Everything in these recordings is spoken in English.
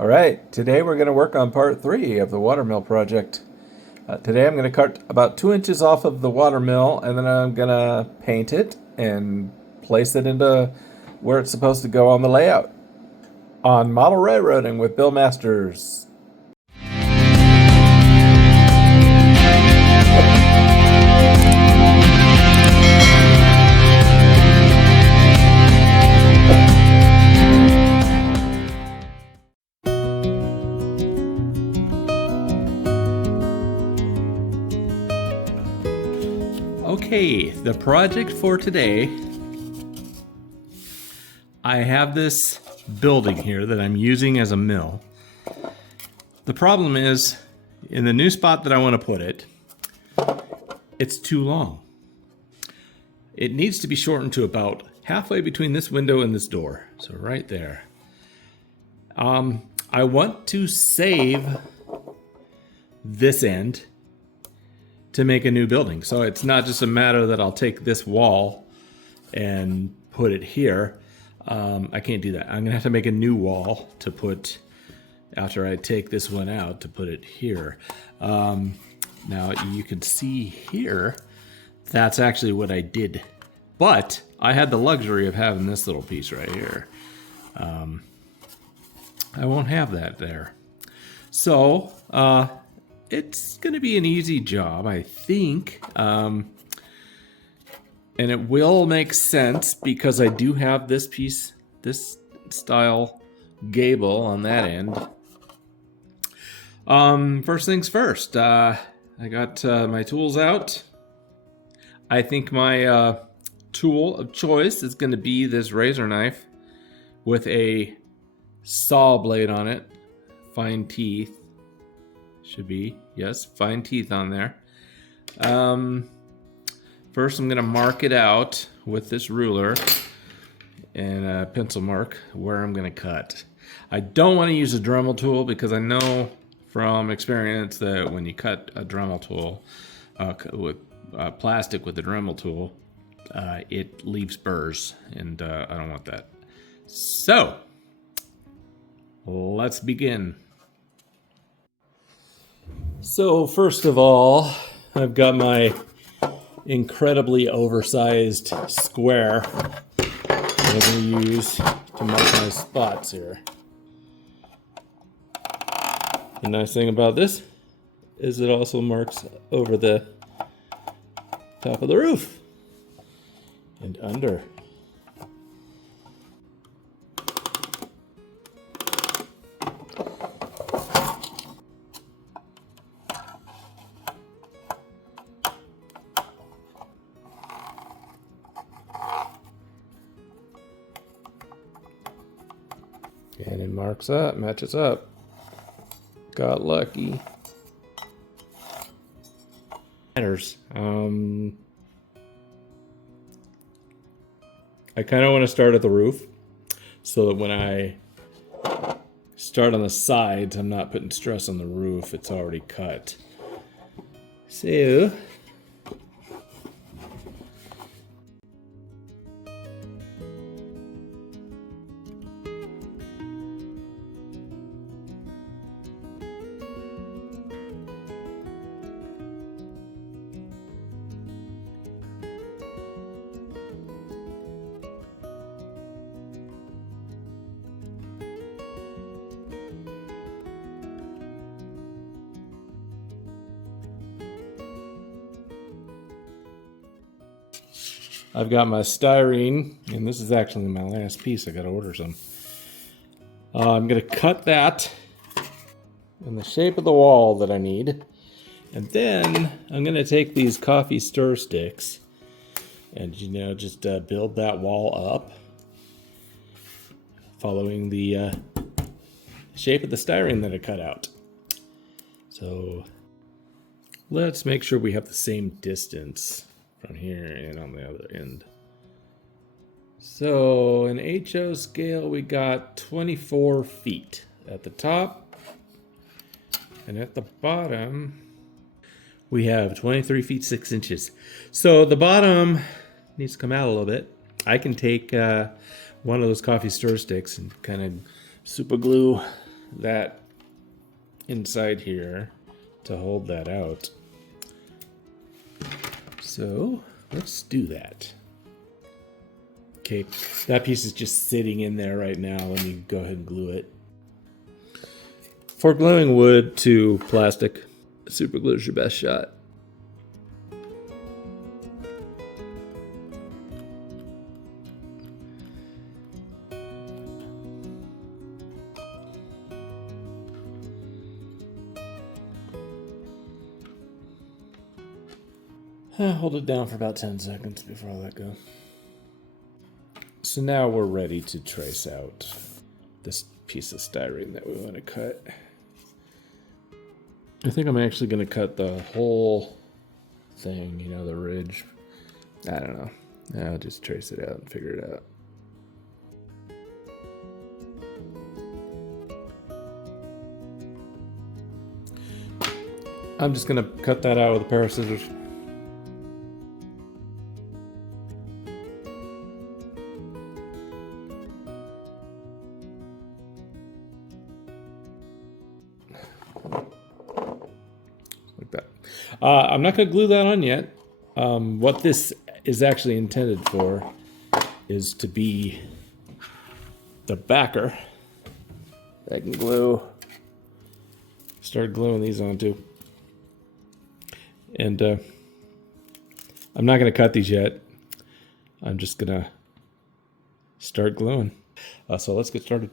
All right, today we're going to work on part 3 of the watermill project. Today I'm going to cut about 2 inches off of the watermill, and then I'm going to paint it and place it into where it's supposed to go on the layout. On Model Railroading with Bill Masters. Okay, the project for today, I have this building here that I'm using as a mill. The problem is, in the new spot that I want to put it, it's too long. It needs to be shortened to about halfway between this window and this door, so right there. I want to save this end to make a new building. So it's not just a matter that I'll take this wall and put it here. I can't do that. I'm gonna have to make a new wall to put, after I take this one out, to put it here. Now you can see here, that's actually what I did. But I had the luxury of having this little piece right here. I won't have that there. So, it's going to be an easy job, I think. And it will make sense because I do have this piece, this style gable on that end. First things first, I got my tools out. I think my tool of choice is going to be this razor knife with a saw blade on it, fine teeth. Should be, yes, fine teeth on there. First I'm gonna mark it out with this ruler and a pencil mark where I'm gonna cut. I don't want to use a Dremel tool because I know from experience that when you cut a Dremel tool with plastic with a Dremel tool, it leaves burrs, and I don't want that. So let's begin. So first of all, I've got my incredibly oversized square that I'm going to use to mark my spots here. The nice thing about this is it also marks over the top of the roof and under. And it marks up, matches up. Got lucky. Matters. I kind of want to start at the roof so that when I start on the sides, I'm not putting stress on the roof. It's already cut. So I've got my styrene, and this is actually my last piece. I got to order some. I'm going to cut that in the shape of the wall that I need. And then I'm going to take these coffee stir sticks and, just build that wall up following the shape of the styrene that I cut out. So let's make sure we have the same distance from here and on the other end. So in HO scale, we got 24 feet at the top, and at the bottom we have 23 feet 6 inches. So the bottom needs to come out a little bit. I can take one of those coffee stir sticks and kind of super glue that inside here to hold that out. So let's do that. Okay, that piece is just sitting in there right now. Let me go ahead and glue it. For gluing wood to plastic, super glue is your best shot. Hold it down for about 10 seconds before I let go. So now we're ready to trace out this piece of styrene that we want to cut. I think I'm actually going to cut the whole thing, you know, the ridge. I don't know. I'll just trace it out and figure it out. I'm just going to cut that out with a pair of scissors. Like that. I'm not going to glue that on yet. What this is actually intended for is to be the backer that I can glue. Start gluing these onto. And I'm not going to cut these yet. I'm just going to start gluing. So let's get started.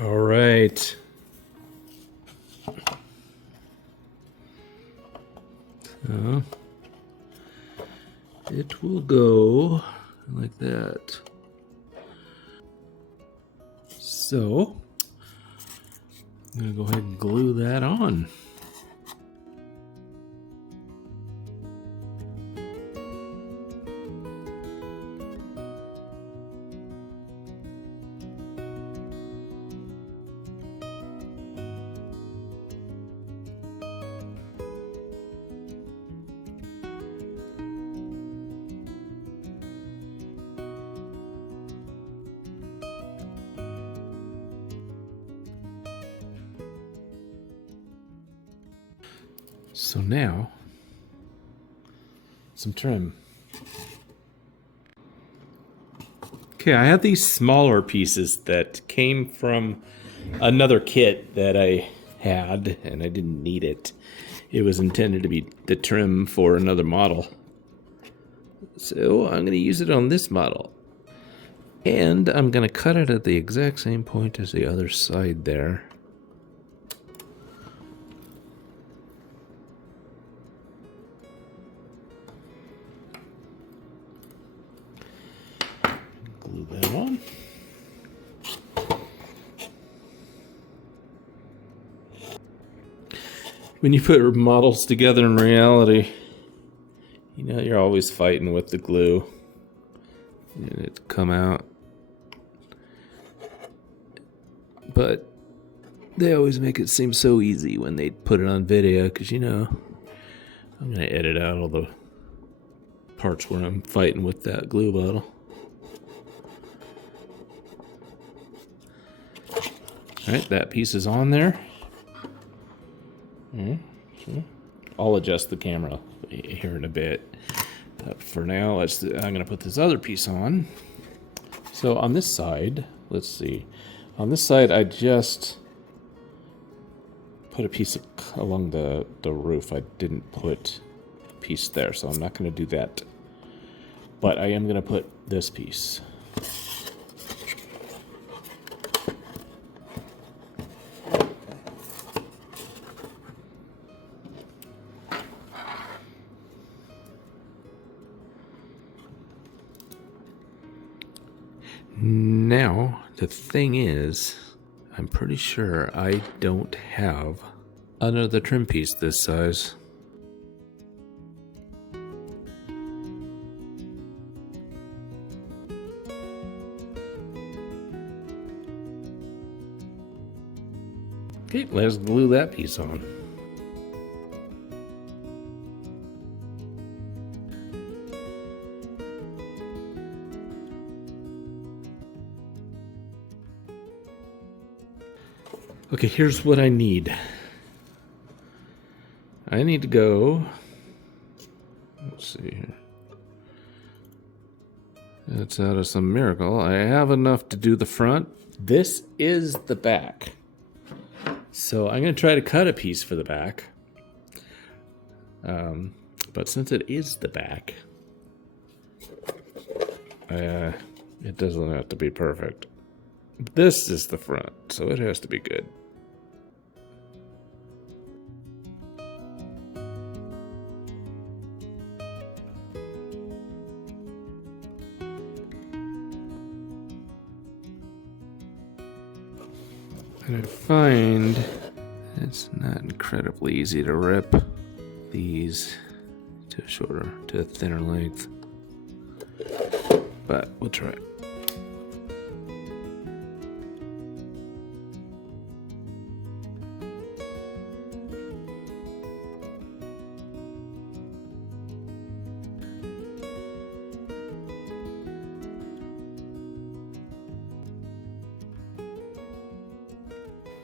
All right. So it will go like that. So I'm going to go ahead and glue that on. So now, some trim. Okay, I have these smaller pieces that came from another kit that I had, and I didn't need it. It was intended to be the trim for another model. So I'm going to use it on this model. And I'm going to cut it at the exact same point as the other side there. Glue that on. When you put models together in reality, you know you're always fighting with the glue and it come out. But they always make it seem so easy when they put it on video, because you know I'm going to edit out all the parts where I'm fighting with that glue bottle. Alright, that piece is on there. I'll adjust the camera here in a bit. But for now, I'm gonna put this other piece on. So on this side, let's see. On this side, I just put a piece along the roof. I didn't put a piece there, so I'm not gonna do that. But I am gonna put this piece. Now, the thing is, I'm pretty sure I don't have another trim piece this size. Okay, let's glue that piece on. Okay, here's what I need. I need to go, let's see here. That's out of some miracle. I have enough to do the front. This is the back. So I'm going to try to cut a piece for the back. But since it is the back, it doesn't have to be perfect. This is the front, so it has to be good. And I find it's not incredibly easy to rip these to a thinner length, but we'll try it.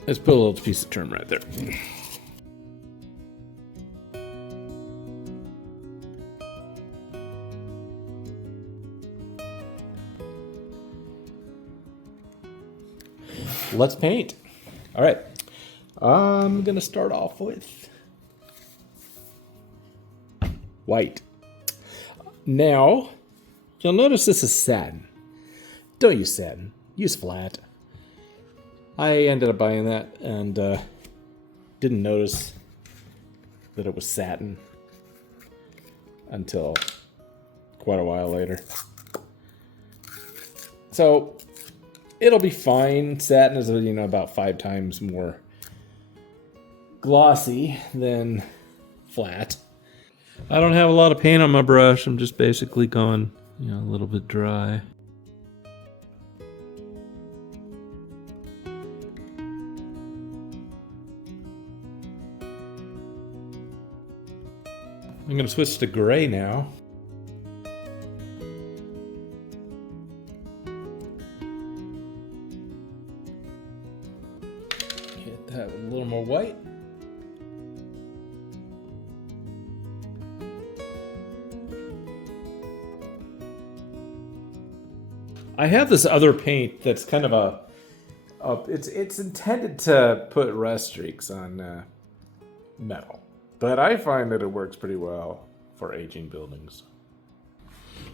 Let's put a little piece of trim right there. Let's paint. All right. I'm going to start off with white. Now, you'll notice this is satin. Don't use satin. Use flat. I ended up buying that and didn't notice that it was satin until quite a while later. So it'll be fine. Satin is, about 5 times more glossy than flat. I don't have a lot of paint on my brush. I'm just basically going, a little bit dry. I'm going to switch to gray now. Hit that with a little more white. I have this other paint that's kind of it's intended to put rust streaks on metal. But I find that it works pretty well for aging buildings.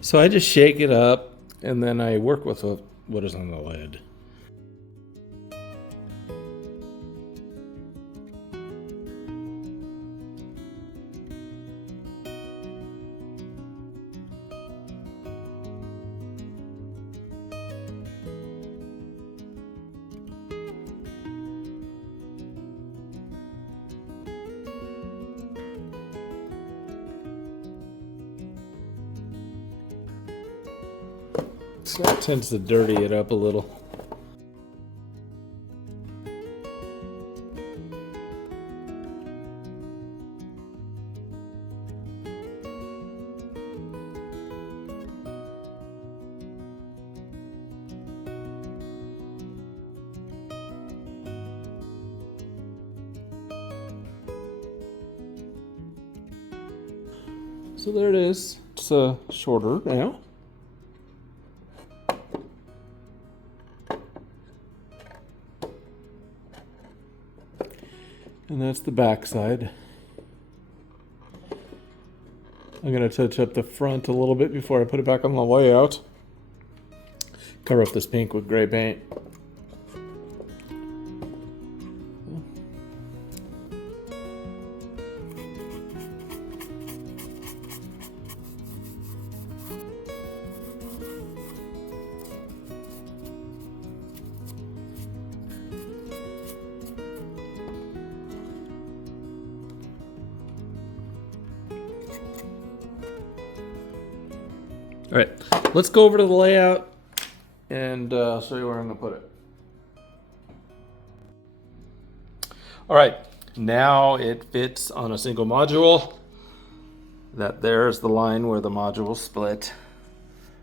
So I just shake it up, and then I work with what is on the lid. So it tends to dirty it up a little. So there it is. It's shorter now. And that's the back side. I'm going to touch up the front a little bit before I put it back on the layout. Cover up this pink with gray paint. All right, let's go over to the layout and show you where I'm gonna put it. All right, now it fits on a single module. That there's the line where the modules split.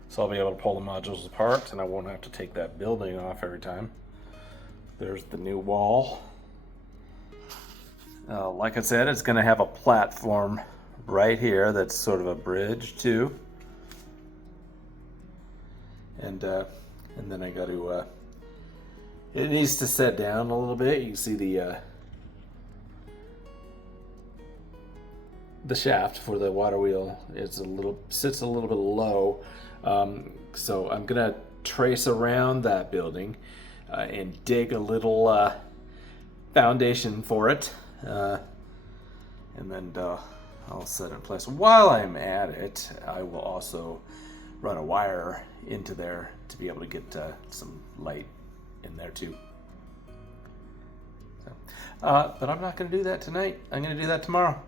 So I'll be able to pull the modules apart and I won't have to take that building off every time. There's the new wall. Like I said, it's gonna have a platform right here that's sort of a bridge too. And then I got to, it needs to set down a little bit. You can see the shaft for the water wheel sits a little bit low. So I'm gonna trace around that building and dig a little foundation for it. And then I'll set it in place. While I'm at it, I will also run a wire into there to be able to get some light in there too. So, but I'm not going to do that tonight. I'm going to do that tomorrow.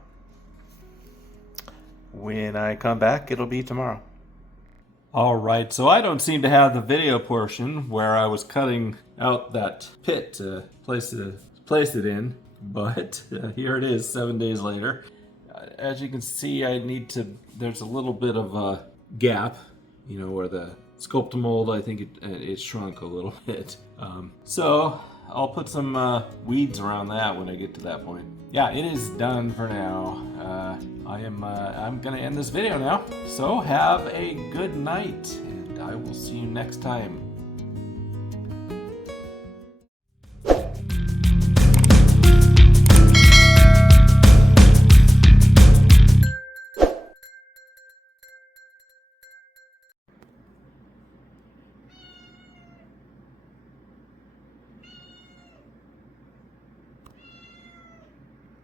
When I come back, it'll be tomorrow. All right, so I don't seem to have the video portion where I was cutting out that pit to place it in, but here it is 7 days later. As you can see, there's a little bit of a gap, you know, where the sculpt mold, I think it shrunk a little bit. So I'll put some weeds around that when I get to that point. Yeah, it is done for now. I'm gonna end this video now. So have a good night, and I will see you next time.